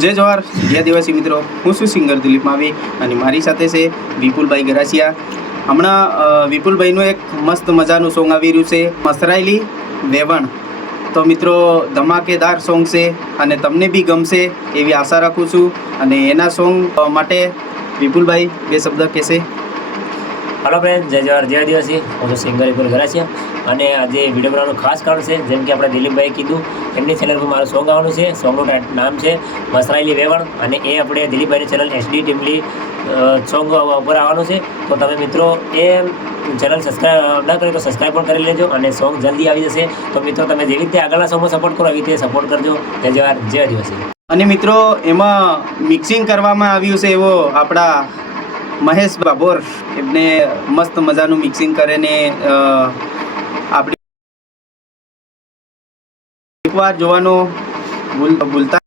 જય જવાહર. જય આદિવાસી મિત્રો. હું છું સિંગર દિલીપ માવી અને મારી સાથે છે વિપુલભાઈ ગરાસિયા. હમણાં વિપુલભાઈનું એક મસ્ત મજાનું સોંગ આવી રહ્યું છે, મસરાયેલી વેવણ. તો મિત્રો, ધમાકેદાર સોંગ છે અને તમને બી ગમશે એવી આશા રાખું છું. અને એના સોંગ માટે વિપુલભાઈ બે શબ્દ કહેશે. હલો ફ્રેન્ડ જય જવાહર, જય દિવસી હું તો સિંગર ઇકુલ છે અને આજે વીડિયો બનાવવાનું ખાસ કારણ છે, જેમ કે આપણે દિલીપભાઈએ કીધું, એમની ચેનલ પર મારું સોંગ આવવાનું છે. સોંગનું નામ છે, મસરાયેલી વેવણ. અને એ આપણે દિલીપભાઈની ચેનલ એચડી ટીમલી સોંગ ઉપર આવવાનું છે. તો તમે મિત્રો, એ ચેનલ સબસ્ક્રાઈબ ન કરી તો સબસ્ક્રાઈબ પણ કરી લેજો અને સોંગ જલ્દી આવી જશે. તો મિત્રો, તમે જેવી રીતે આગળના સોંગમાં સપોર્ટ કરો, એવી રીતે સપોર્ટ કરજો. જય જવાહર, જય દિવસી અને મિત્રો, એમાં મિક્સિંગ કરવામાં આવ્યું છે એવો આપણા મહેશ બાબોર એમને મસ્ત મજાનું મિક્સિંગ કરીને આપણી એકવાર જોવાનો ભૂલ ભૂલતા